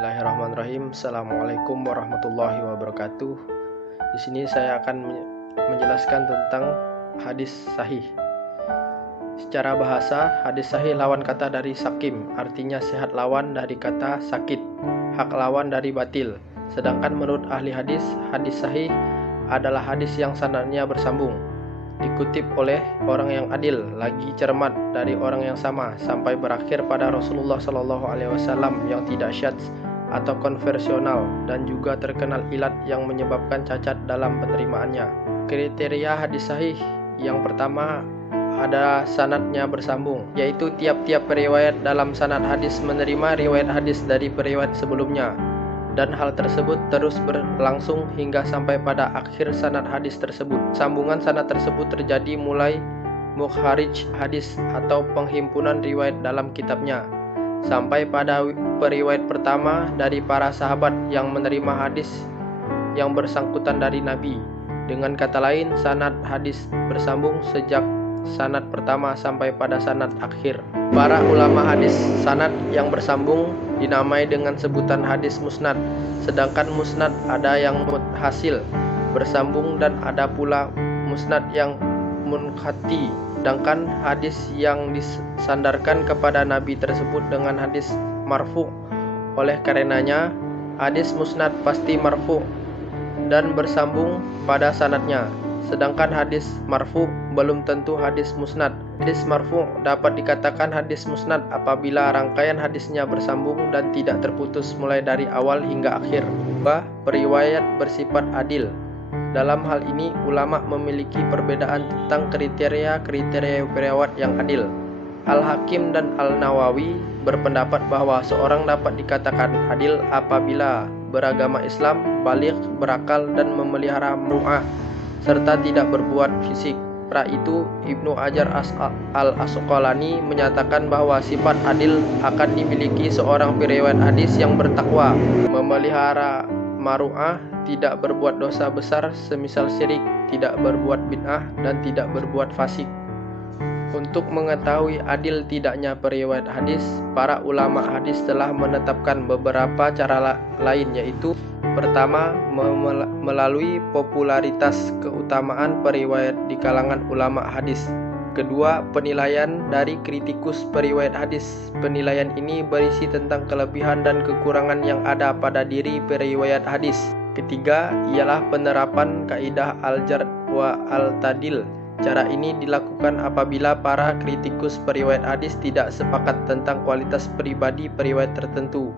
Bismillahirrahmanirrahim. Assalamualaikum warahmatullahi wabarakatuh. Di sini saya akan menjelaskan tentang hadis sahih. Secara bahasa, hadis sahih lawan kata dari sakim, artinya sehat lawan dari kata sakit, hak lawan dari batil. Sedangkan menurut ahli hadis, hadis sahih adalah hadis yang sanadnya bersambung, dikutip oleh orang yang adil, lagi cermat dari orang yang sama, sampai berakhir pada Rasulullah SAW yang tidak syadz atau konversional, dan juga terkenal ilat yang menyebabkan cacat dalam penerimaannya. Kriteria hadis sahih yang pertama, ada sanadnya bersambung, yaitu tiap-tiap periwayat dalam sanad hadis menerima riwayat hadis dari periwayat sebelumnya, dan hal tersebut terus berlangsung hingga sampai pada akhir sanad hadis tersebut. Sambungan sanad tersebut terjadi mulai mukharij hadis atau penghimpunan riwayat dalam kitabnya, sampai pada periwayat pertama dari para sahabat yang menerima hadis yang bersangkutan dari Nabi. Dengan kata lain, sanad hadis bersambung sejak sanad pertama sampai pada sanad akhir. Para ulama hadis, sanad yang bersambung dinamai dengan sebutan hadis musnad. Sedangkan musnad ada yang mutasil bersambung dan ada pula musnad yang munqati. Sedangkan hadis yang disandarkan kepada Nabi tersebut dengan hadis marfu. Oleh karenanya, hadis musnad pasti marfu dan bersambung pada sanadnya. Sedangkan hadis marfu belum tentu hadis musnad. Hadis marfu dapat dikatakan hadis musnad apabila rangkaian hadisnya bersambung dan tidak terputus mulai dari awal hingga akhir. Periwayat bersifat adil. Dalam hal ini, ulama memiliki perbedaan tentang kriteria periwayat yang adil. Al-Hakim dan Al-Nawawi berpendapat bahwa seorang dapat dikatakan adil apabila beragama Islam, baligh, berakal, dan memelihara mu'ah, serta tidak berbuat fisik. Setelah itu, Ibnu Hajar al-Asqalani menyatakan bahwa sifat adil akan dimiliki seorang periwayat hadis yang bertakwa, memelihara maru'ah, tidak berbuat dosa besar semisal syirik, tidak berbuat bid'ah, dan tidak berbuat fasik. Untuk mengetahui adil tidaknya periwayat hadis, para ulama hadis telah menetapkan beberapa cara lain, yaitu pertama, melalui popularitas keutamaan periwayat di kalangan ulama hadis. Kedua, penilaian dari kritikus periwayat hadis. Penilaian ini berisi tentang kelebihan dan kekurangan yang ada pada diri periwayat hadis. Ketiga, ialah penerapan kaidah al-jar wa al-tadil. Cara ini dilakukan apabila para kritikus periwayat hadis tidak sepakat tentang kualitas pribadi periwayat tertentu.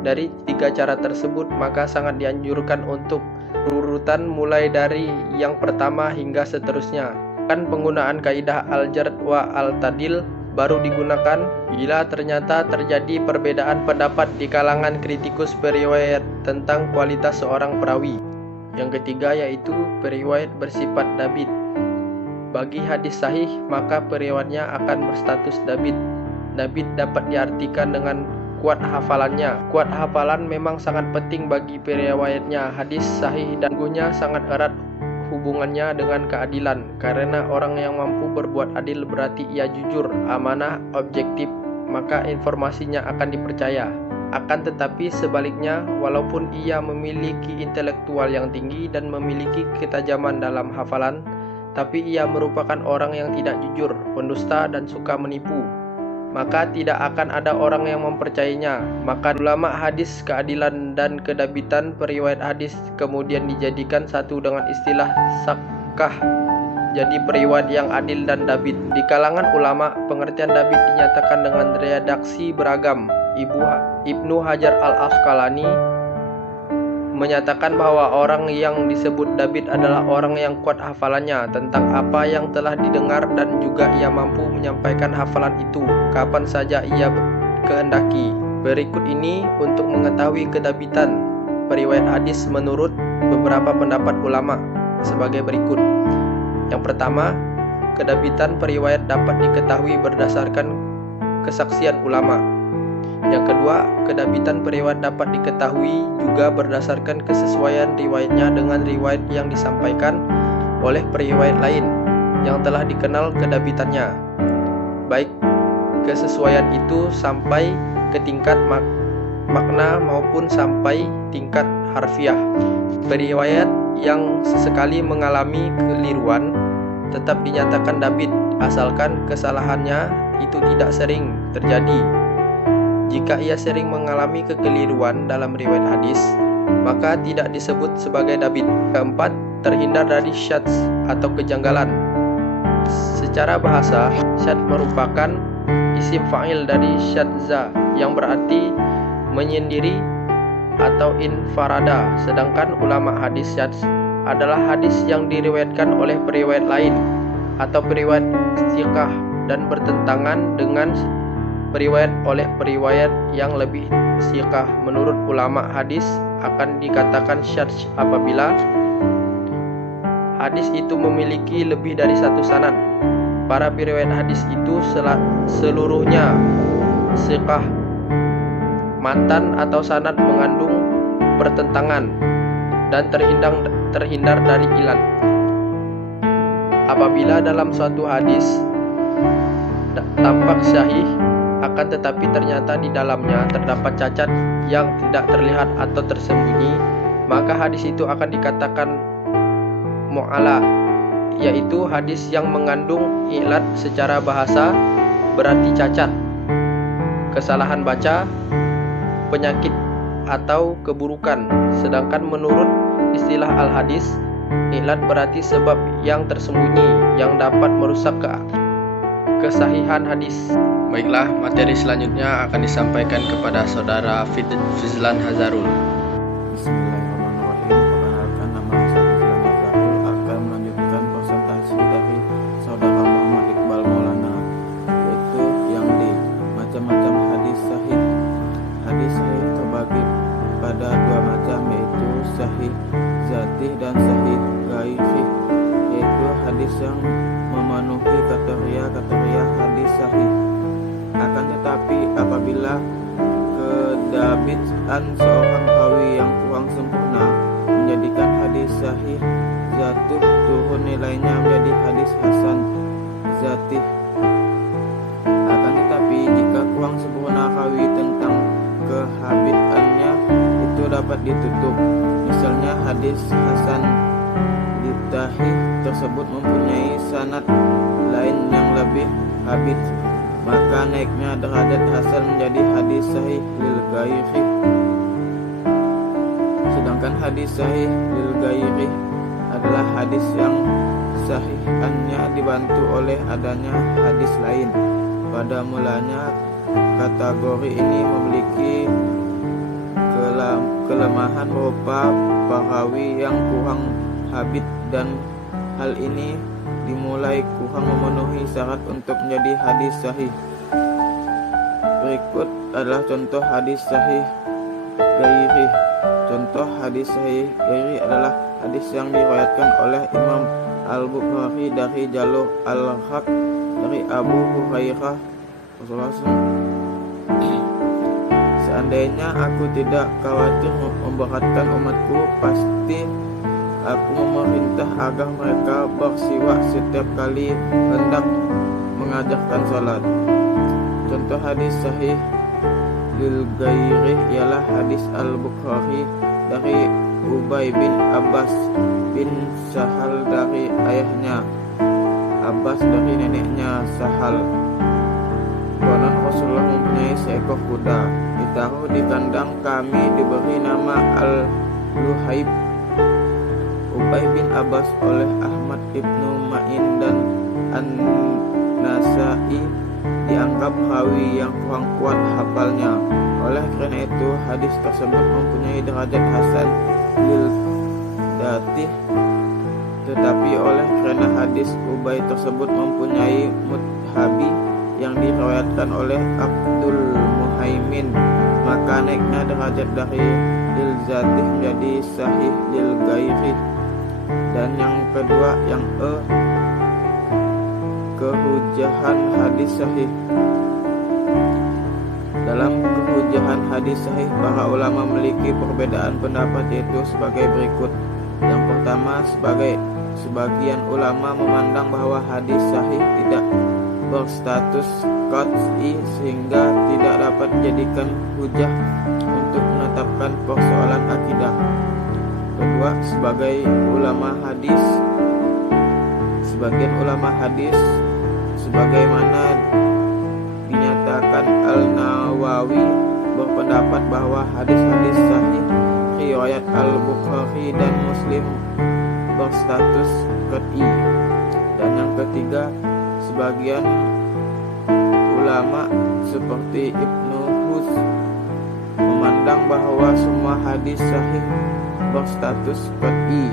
Dari tiga cara tersebut, maka sangat dianjurkan untuk urutan mulai dari yang pertama hingga seterusnya. Penggunaan kaidah al-jar wa al-tadil baru digunakan bila ternyata terjadi perbedaan pendapat di kalangan kritikus periwayat tentang kualitas seorang perawi. Yang ketiga yaitu periwayat bersifat dabit. Bagi hadis sahih, maka periwayatnya akan berstatus dabit. Dabit dapat diartikan dengan kuat hafalannya. Kuat hafalan memang sangat penting bagi periwayatnya. Hadis sahih dan sungguhnya sangat erat hubungannya dengan keadilan, karena orang yang mampu berbuat adil berarti ia jujur, amanah, objektif, maka informasinya akan dipercaya. Akan tetapi sebaliknya, walaupun ia memiliki intelektual yang tinggi dan memiliki ketajaman dalam hafalan, tapi ia merupakan orang yang tidak jujur, pendusta, dan suka menipu, maka tidak akan ada orang yang mempercayainya. Maka ulama hadis, keadilan dan kedabitan periwayat hadis kemudian dijadikan satu dengan istilah sakah, jadi periwayat yang adil dan dabit. Di kalangan ulama, pengertian dabit dinyatakan dengan redaksi beragam. Ibnu Hajar al-Asqalani menyatakan bahwa orang yang disebut dabit adalah orang yang kuat hafalannya tentang apa yang telah didengar, dan juga ia mampu menyampaikan hafalan itu kapan saja ia kehendaki. Berikut ini untuk mengetahui kedabitan periwayat hadis menurut beberapa pendapat ulama sebagai berikut. Yang pertama, kedabitan periwayat dapat diketahui berdasarkan kesaksian ulama. Yang kedua, kedabitan periwayat dapat diketahui juga berdasarkan kesesuaian riwayatnya dengan riwayat yang disampaikan oleh periwayat lain yang telah dikenal kedabitannya. Baik kesesuaian itu sampai ke tingkat makna maupun sampai tingkat harfiah. Periwayat yang sesekali mengalami keliruan tetap dinyatakan dabit asalkan kesalahannya itu tidak sering terjadi. Jika ia sering mengalami kekeliruan dalam riwayat hadis, maka tidak disebut sebagai dabit. Keempat, terhindar dari syadz atau kejanggalan. Secara bahasa, syadz merupakan isim fa'il dari syadza yang berarti menyendiri atau infarada. Sedangkan ulama hadis, syadz adalah hadis yang diriwayatkan oleh periwayat lain atau periwayat thiqah dan bertentangan dengan periwayat oleh periwayat yang lebih thiqah. Menurut ulama hadis akan dikatakan syadz apabila hadis itu memiliki lebih dari satu sanad. Para periwayat hadis itu seluruhnya thiqah, matan atau sanad mengandung pertentangan dan terhindar dari ilat. Apabila dalam suatu hadis tampak sahih, akan tetapi ternyata di dalamnya terdapat cacat yang tidak terlihat atau tersembunyi, maka hadis itu akan dikatakan mu'alla, yaitu hadis yang mengandung ilat. Secara bahasa berarti cacat, kesalahan baca, penyakit atau keburukan. Sedangkan menurut istilah al-hadis, ilat berarti sebab yang tersembunyi yang dapat merusak kesahihan hadis. Baiklah, materi selanjutnya akan disampaikan kepada saudara Fizlan Hazarul. Bismillahirrahmanirrahim. Perkenalkan, nama saya Fizlan Hazarul akan melanjutkan presentasi dari saudara Muhammad Iqbal Maulana, yaitu yang di macam-macam hadis sahih. Hadis sahih terbagi pada dua macam, yaitu sahih zatih dan sahih ghairi, yaitu hadis yang memenuhi kriteria hadis sahih. Akan tetapi apabila kedabitan seorang rawi yang kurang sempurna menjadikan hadis sahih zatuh turun nilainya menjadi hadis hasan zatih. Akan tetapi jika kurang sempurna rawi tentang kehabitannya itu dapat ditutup. Misalnya hadis hasan litahih tersebut mempunyai sanad lain yang lebih habit, maka naiknya derajat hasan menjadi hadis sahih lil ghairi. Sedangkan hadis sahih lil ghairi adalah hadis yang sahihannya dibantu oleh adanya hadis lain. Pada mulanya kategori ini memiliki kelemahan berupa perawi yang kurang habit, dan hal ini dimulai kurang memenuhi syarat untuk menjadi hadis sahih. Berikut adalah contoh hadis sahih ghairi. Contoh hadis sahih ghairi adalah hadis yang diriwayatkan oleh Imam Al-Bukhari dari jalur Al-Haq dari Abu Hurairah Rasulullah SAW. Seandainya aku tidak khawatir memberatkan umatku, pasti aku memerintah agar mereka bersiwak setiap kali hendak mengajarkan salat. Contoh hadis sahih lil ghairi ialah hadis Al-Bukhari dari Ubay bin Abbas bin Sahal dari ayahnya, Abbas dari neneknya Sahal. Konon Rasulullah mempunyai seekor kuda, ditaruh di kandang kami, diberi nama Al-Luhaib. Ubay bin Abbas oleh Ahmad Ibnu Ma'in dan An-Nasai dianggap rawi yang kurang kuat hafalnya. Oleh karena itu hadis tersebut mempunyai derajat hasan lil datih. Tetapi oleh karena hadis Ubay tersebut mempunyai mudhabi yang diriwayatkan oleh Abdul Muhaimin, maka naiknya derajat dari lil zatih menjadi sahih lil ghairi. Dan yang kedua, yang kehujahan hadis sahih. Dalam kehujahan hadis sahih, para ulama memiliki perbedaan pendapat, yaitu sebagai berikut. Yang pertama, sebagian ulama memandang bahwa hadis sahih tidak berstatus qat'i sehingga tidak dapat dijadikan hujah untuk menetapkan persoalan akidah. Kedua, sebagian ulama hadis sebagaimana dinyatakan Al-Nawawi berpendapat bahwa hadis-hadis sahih riwayat Al-Bukhari dan Muslim berstatus qat'i. Dan yang ketiga, sebagian ulama seperti Ibnu Hus memandang bahwa semua hadis sahih berstatus qat'i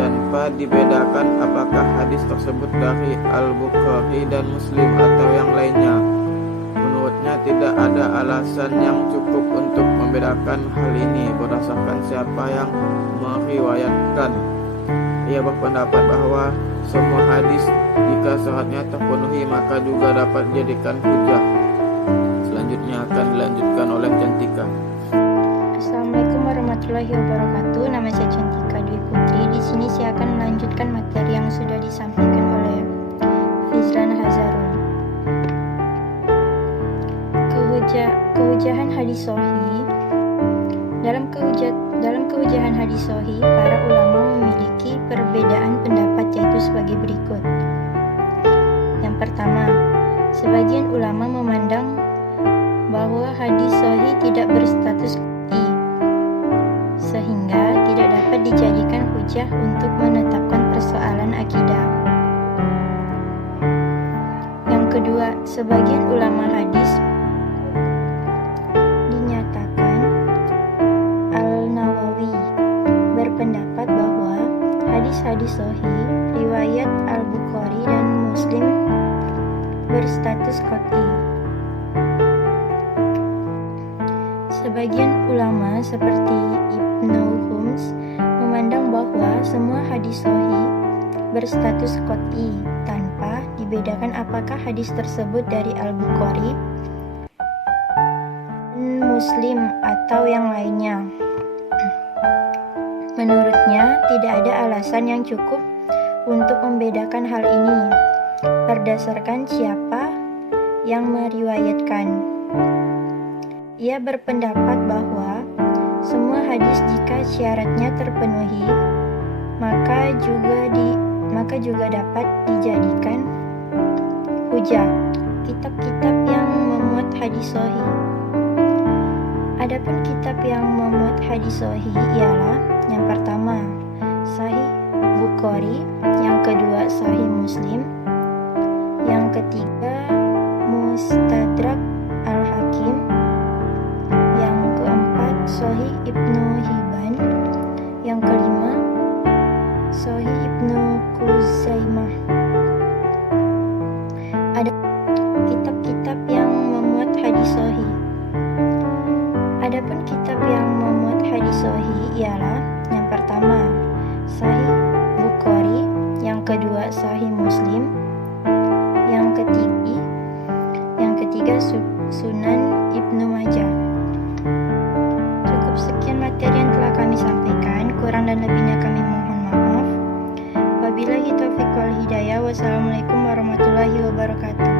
tanpa dibedakan apakah hadis tersebut dari Al-Bukhari dan Muslim atau yang lainnya. Menurutnya tidak ada alasan yang cukup untuk membedakan hal ini berdasarkan siapa yang meriwayatkan. Ia berpendapat bahwa semua hadis jika syaratnya terpenuhi maka juga dapat dijadikan hujah. Selanjutnya akan dilanjutkan oleh Cantika. Assalamualaikum warahmatullahi wabarakatuh. Nama saya Cantika Dwi Putri. Di sini saya akan melanjutkan materi yang sudah disampaikan oleh Fizlan Hazarul. Kehujahan hadis sahih. Dalam kehujahan hadis sahih, para ulama memiliki perbedaan pendapat yaitu sebagai berikut. Yang pertama, sebagian ulama memandang bahwa hadis sahih tidak berstatus qat'i sehingga tidak dapat dijadikan hujah untuk menetapkan persoalan akidah. Yang kedua, sebagian ulama hadis dinyatakan Al-Nawawi berpendapat bahwa hadis-hadis sahih riwayat Al-Bukhari dan Muslim berstatus qat'i. Sebagian ulama seperti Ibnu Hums memandang bahwa semua hadis sahih berstatus qat'i tanpa dibedakan apakah hadis tersebut dari Al-Bukhari, Muslim atau yang lainnya. Menurutnya tidak ada alasan yang cukup untuk membedakan hal ini berdasarkan siapa yang meriwayatkan. Ia berpendapat bahwa semua hadis jika syaratnya terpenuhi maka juga dapat dijadikan hujah. Kitab-kitab yang memuat hadis sahih. Adapun kitab yang memuat hadis sahih ialah yang pertama Sahih Bukhari, yang kedua Sahih Muslim, yang ketiga Mustadrak Al-Hakim, yang keempat Sahih Ibnu Hibban, yang kelima Sahih Ibnu Khuzaimah. Ada kitab-kitab yang memuat hadis sahih. Adapun kitab yang memuat hadis sahih ialah yang pertama Sahih Bukhari, yang kedua Sahih Muslim, yang ketiga Sunan Ibnu Majah. Cukup sekian materi yang telah kami sampaikan, kurang dan lebihnya kami mohon maaf. Wabillahi taufiq wal hidayah. Wassalamualaikum warahmatullahi wabarakatuh.